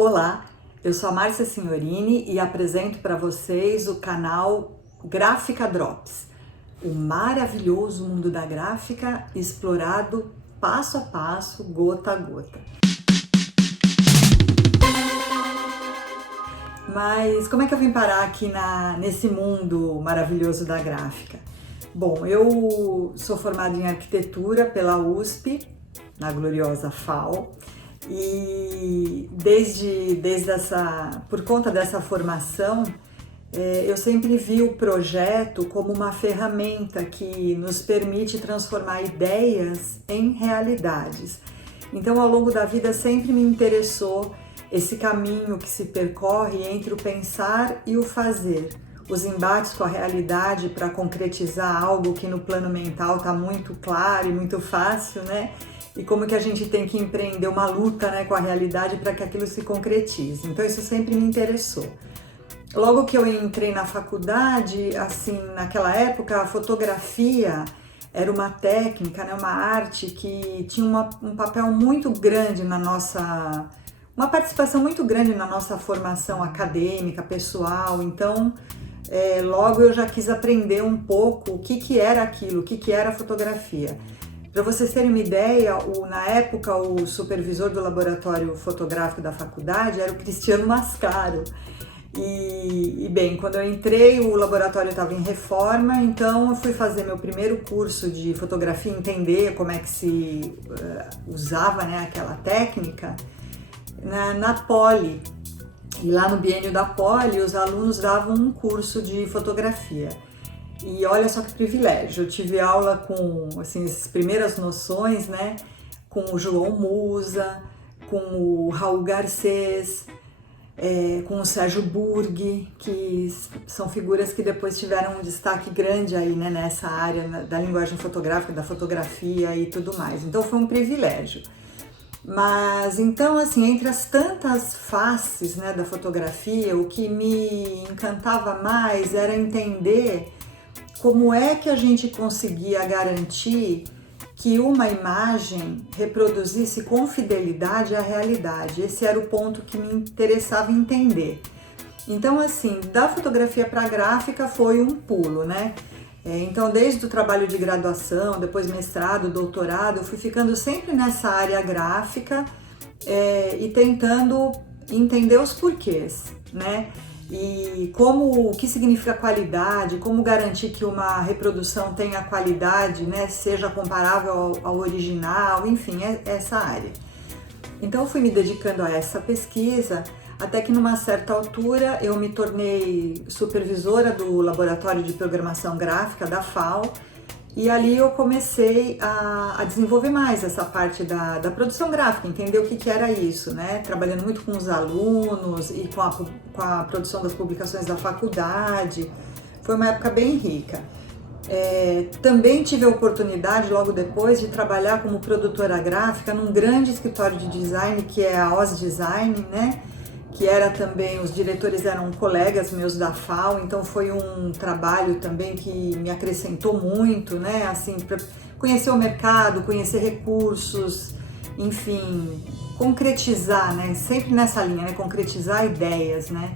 Olá, eu sou a Márcia Signorini e apresento para vocês o canal Gráfica Drops, o maravilhoso mundo da gráfica explorado passo a passo, gota a gota. Mas como é que eu vim parar aqui nesse mundo maravilhoso da gráfica? Bom, eu sou formada em arquitetura pela USP, na gloriosa FAO, e por conta dessa formação, eu sempre vi o projeto como uma ferramenta que nos permite transformar ideias em realidades. Então, ao longo da vida, sempre me interessou esse caminho que se percorre entre o pensar e o fazer, os embates com a realidade para concretizar algo que no plano mental está muito claro e muito fácil, né? E como que a gente tem que empreender uma luta, né, com a realidade para que aquilo se concretize. Então isso sempre me interessou. Logo que eu entrei na faculdade, assim, naquela época a fotografia era uma técnica, né, uma arte que tinha um papel muito grande uma participação muito grande na nossa formação acadêmica, pessoal. Então logo eu já quis aprender um pouco o que era aquilo, o que era a fotografia. Para vocês terem uma ideia, na época o supervisor do laboratório fotográfico da faculdade era o Cristiano Mascaro. E bem, quando eu entrei o laboratório estava em reforma, então eu fui fazer meu primeiro curso de fotografia, entender como é que se usava, né, aquela técnica, na Poli. E lá no biênio da Poli os alunos davam um curso de fotografia. E olha só que privilégio, eu tive aula com, assim, as primeiras noções, né, com o João Musa, com o Raul Garcês, com o Sérgio Burghi, que são figuras que depois tiveram um destaque grande aí, né, nessa área da linguagem fotográfica, da fotografia e tudo mais. Então foi um privilégio. Mas então, assim, entre as tantas faces, né, da fotografia, o que me encantava mais era entender como é que a gente conseguia garantir que uma imagem reproduzisse com fidelidade a realidade. Esse era o ponto que me interessava entender. Então, assim, da fotografia para a gráfica foi um pulo, né? Então, desde o trabalho de graduação, depois mestrado, doutorado, eu fui ficando sempre nessa área gráfica e tentando entender os porquês, né? E o que significa qualidade, como garantir que uma reprodução tenha qualidade, né, seja comparável ao original, enfim, essa área. Então eu fui me dedicando a essa pesquisa, até que numa certa altura eu me tornei supervisora do Laboratório de Programação Gráfica da FAO, e ali eu comecei a desenvolver mais essa parte da produção gráfica, entender o que era isso, né? Trabalhando muito com os alunos e com a produção das publicações da faculdade. Foi uma época bem rica. Também tive a oportunidade, logo depois, de trabalhar como produtora gráfica num grande escritório de design, que é a Oz Design, né? Que era também, os diretores eram colegas meus da FAO, então foi um trabalho também que me acrescentou muito, né, assim, para conhecer o mercado, conhecer recursos, enfim, concretizar, né, sempre nessa linha, né, concretizar ideias, né.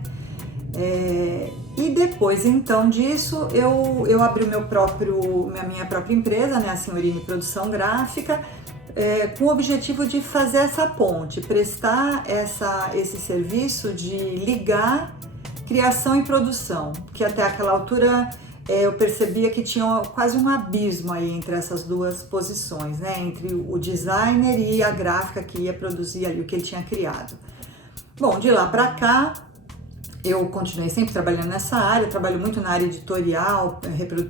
E depois, então, disso, eu abri a minha própria empresa, né, a Signorini Produção Gráfica, com o objetivo de fazer essa ponte, prestar esse serviço de ligar criação e produção, que até aquela altura eu percebia que tinha quase um abismo aí entre essas duas posições, né, entre o designer e a gráfica que ia produzir ali o que ele tinha criado. Bom, de lá para cá, eu continuei sempre trabalhando nessa área, trabalho muito na área editorial,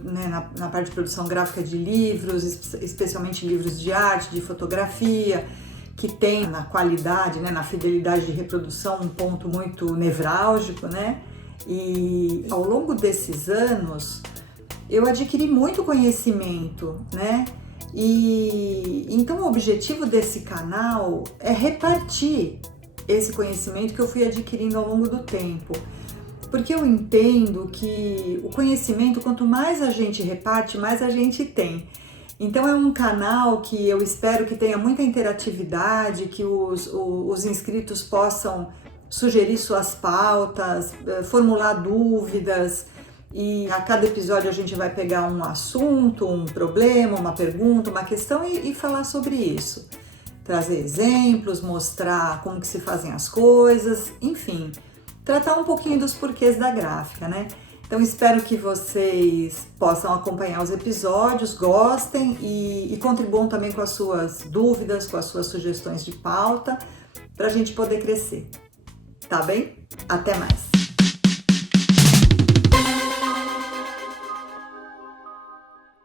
né, na parte de produção gráfica de livros, especialmente livros de arte, de fotografia, que tem na qualidade, né, na fidelidade de reprodução um ponto muito nevrálgico, né? E ao longo desses anos eu adquiri muito conhecimento, né? E então o objetivo desse canal é repartir esse conhecimento que eu fui adquirindo ao longo do tempo, porque eu entendo que o conhecimento, quanto mais a gente reparte, mais a gente tem. Então é um canal que eu espero que tenha muita interatividade, que os inscritos possam sugerir suas pautas, formular dúvidas. E a cada episódio a gente vai pegar um assunto, um problema, uma pergunta, uma questão e falar sobre isso. Trazer exemplos, mostrar como que se fazem as coisas, enfim, tratar um pouquinho dos porquês da gráfica, né? Então espero que vocês possam acompanhar os episódios, gostem e contribuam também com as suas dúvidas, com as suas sugestões de pauta, para a gente poder crescer. Tá bem? Até mais!